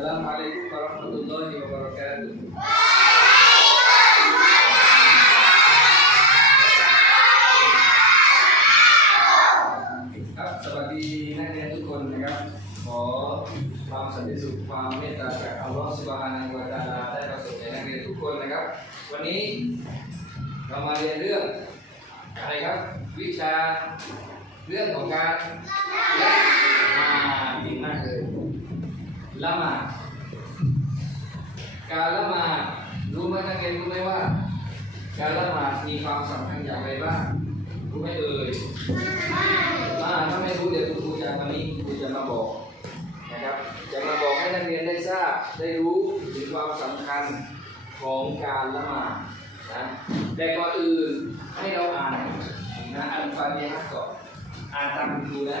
Assalamualaikum warahmatullahi wabarakatuh ครับสวัสดีนักเรียนทุกคนนะครับ ขอความสันติสุขความเมตตาจากอัลลอฮฺสุบฮานะฮูวะตะอาลาได้ประสบแก่นักเรียนทุกคนนะครับ วันนี้เรามาเรียนเรื่องอะไรครับ วิชาเรื่องของการละ ละหมาดการละหมาดรู้ไหมนักเรียนรู้ไหมว่า การละหมาดมีความสำคัญอย่างไรบ้างรู้ไหมเอ่ยอ่าถ้าไม่รู้เดี๋ยวคุณครูจะวันนี้ครูจะมาบอกนะครับจะมาบอกให้นักเรียนได้ทราบได้รู้ถึงความสำคัญของการละหมาดนะแต่ก่อนอื่นให้เราอ่านนะอัลฟาติฮะก่อนอ่านตามคุณครูนะ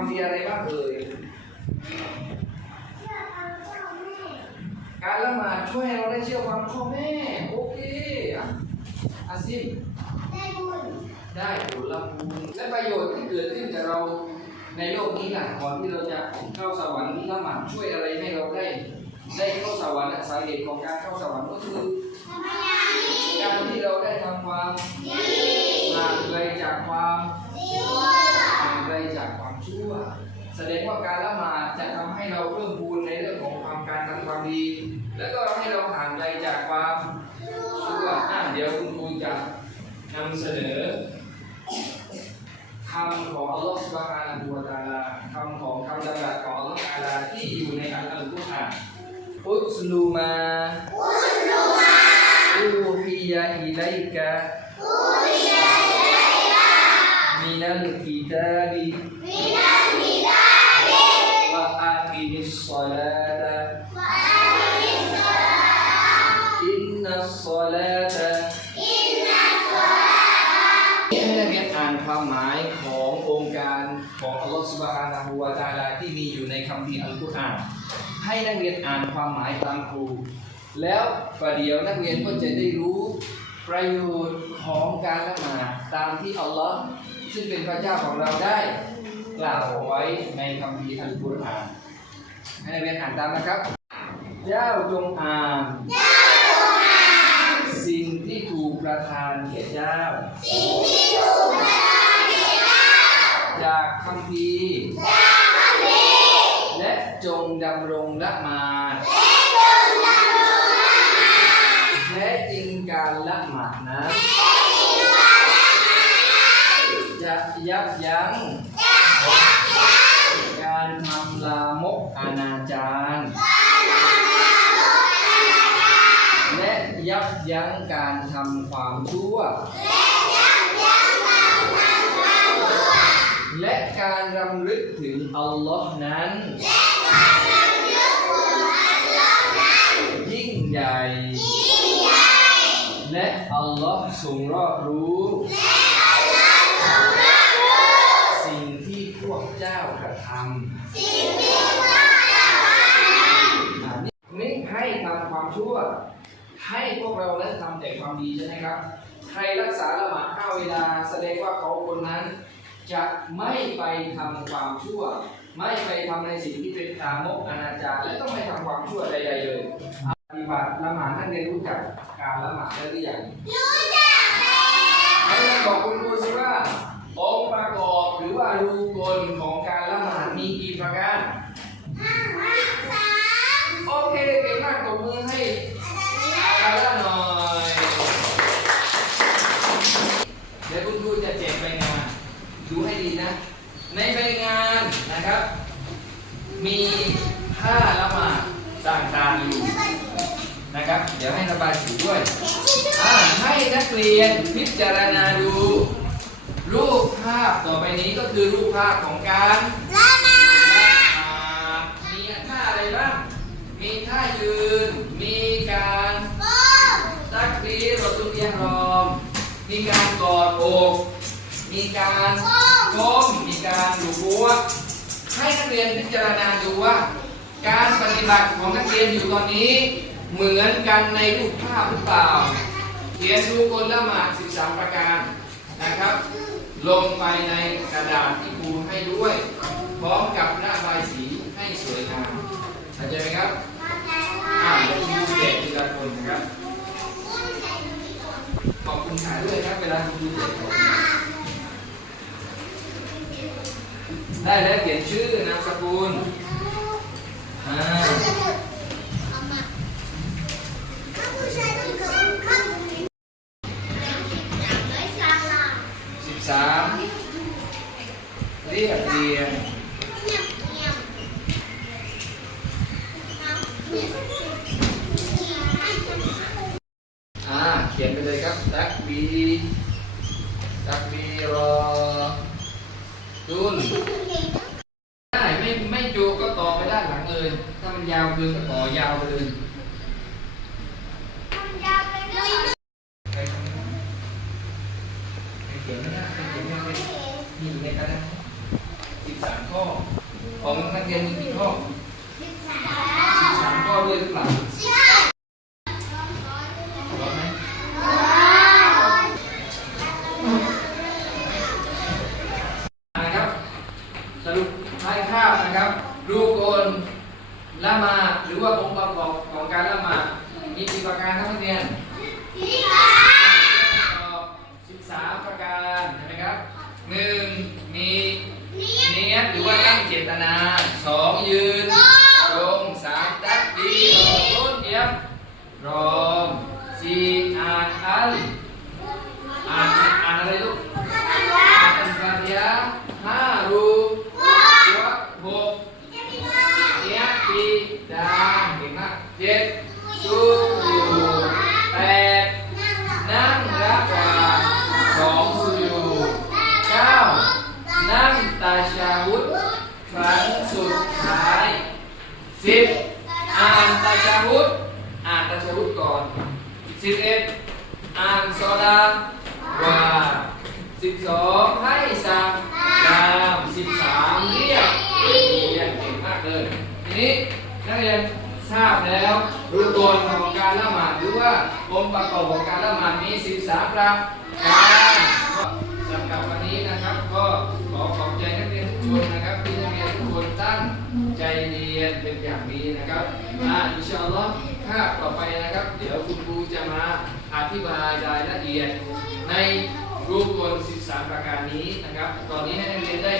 ความดีอะไรบ้างเอ่ยการละหมาดช่วยให้เราได้เชื่อฟังพ่อแม่โอเคอะอาซิมได้ผลละบุญและประโยชน์ที่เกิดขึ้นกับเราในโลกนี้ล่ะก่อนที่เราจะเข้าสวรรค์ละหมาดช่วยอะไรให้เราได้ ได้เข้าสวรรค์อะสาเหตุของการเข้าสวรรค์ก็คือการที่เราได้ทำความห่างไกลจากความห่างไกลจากความ ชั่ว แสดงว่าการละหมาดจะทำให้เราเพิ่มพูนในเรื่องของความการทำความดี แล้วก็ทำให้เราห่างไกลจากความชั่วอ่าเดี๋ยวคุณครูจะนำเสนอคำของอัลลอฮฺสุบฮานะบูวาตะลาคำของคำดำรัสของอัลลอฮฺอาลาที่อยู่ในอัลกุรอานอุสลูมาอุสลูมาอูฮียะอิไลกะอู من الكتاب وأقم الصلاة إن الصلاة ให้นักเรียนอ่านความหมายขององค์การของอัลลอฮฺสุบฮานะฮูวะตะอาลาที่มีอยู่ในคัมภีร์อัลกุรอาน ให้นักเรียนอ่านความหมายตามครู แล้วประเดี๋ยวนักเรียนก็จะได้รู้ ประโยชน์ของการละหมาดตามที่อัลลอฮ์ซึ่งเป็นพระเจ้าของเราได้ กล่าวเอาไว้ในคัมภีร์อัลกุรอานให้นักเรียนอ่านตามนะครับ เจ้าจงอ่านสิ่งที่ถูกประทานแก่เจ้าจากคัมภีร์และจงดำรงละหมาด ยับยั้งการทำความชั่ว และการรำลึกถึงอัลลอฮ์นั้นยิ่งใหญ่ และอัลลอฮ์ทรงรอบรู้สิ่งที่พวกเจ้ากระทำอ่านี่นี่ให้ทำความชั่ว ให้พวกเรานั้นทำแต่ความดีใช่ไหมครับ ใครรักษาละหมาดห้าเวลาแสดงว่าเขาคนนั้น จะไม่ไปทำความชั่ว ไม่ไปทำในสิ่งที่เป็นตามกอนาจารและต้องไม่ทำความชั่วใดๆเลยปฏิบัติละหมาดท่านเรียนรู้จักการละหมาดได้หรือยังให้เราบอกคุณครูสิว่าองค์ประกอบหรือว่ารูกลของการละหมาดมีกี่ประการโอเคเก่งมากตบมือให้อาจารย์หน่อยเดี๋ยวคุณครูจะแจกใบงาน ดูให้ดีนะ ในใบงานนะครับ มีท่าละหมาดต่างๆอยู่ นะครับ เดี๋ยวให้ระบายสีด้วยอ่าให้นักเรียนพิจารณาดู รูปภาพต่อไปนี้ก็คือรูปภาพของการละหมาดมีท่าอะไรบ้างมีท่ายืน มีการตักบีรตุเตียรอม มีการกอดอกมีการก้มมีการดูบัวให้นักเรียนพิจารณาดูว่า การปฏิบัติของนักเรียนอยู่ตอนนี้ เหมือนกันในรูปภาพหรือเปล่าเขียนดูกลละหมาด13 ประการนะครับ ลงไปในกระดาษที่ครูให้ด้วย พร้อมกับระบายสีให้สวยงามเข้าใจไหมครับอ่าเดี๋ยวคุณดูเด็กทีละคนนะครับ ขอบคุณค่ะด้วยครับเวลาดูเด็กได้แล้วเขียนชื่อนามสกุลอ่า สามเรียบเรียงอ่าเขียนไปเลยครับตักบีตักบีรอจุนได้ไม่ไม่จูก็ต่อไปด้านหลังเลย ถ้ามันยาวเกินก็ต่อยาวไปเลยไปทำไปเขียนไม่ได้ไปเขียนไม่ได้มี อยู่ในกระดาษสิบสามข้อ ของนักเรียนมีกี่ข้อสิบสามข้อด้วยหรือเปล่าร้อนไหมนะครับ สรุปท้ายภาพนะครับ รูปโกนละมา หรือว่าองค์ประกอบของการละมามีกี่ประการครับนักเรียนสิบสามประการ หมครับหนึ่งมีเนียดหรือว่าตั้งเจตนาสองยืนตรงสามตักดีรอต้นเดียมรอมสี่อ่านอัล สิบอ่านตาชาวุธอ่านตาชาวุธก่อนสิบเอ็ดอ่านโซดาว่าสิบสองให้สักยามสิบสามเรียกเรียนเก่งมากเลยทีนี้นักเรียนทราบแล้วรูปกลของการละหมาดหรือว่าองค์ประกอบของการละหมาดมีสิบสามประการสำหรับวันนี้นะครับ ก็ขอขอบใจนักเรียนทุกคนนะครับ รียนเป็นอย่างดีนะครับอ่าอินชาอัลลอฮ์คาบต่อไปนะครับ เดี๋ยวคุณครูจะมาอธิบายรายละเอียดในรูปกล13 ประการนี้นะครับ ตอนนี้ให้นักเรียนได้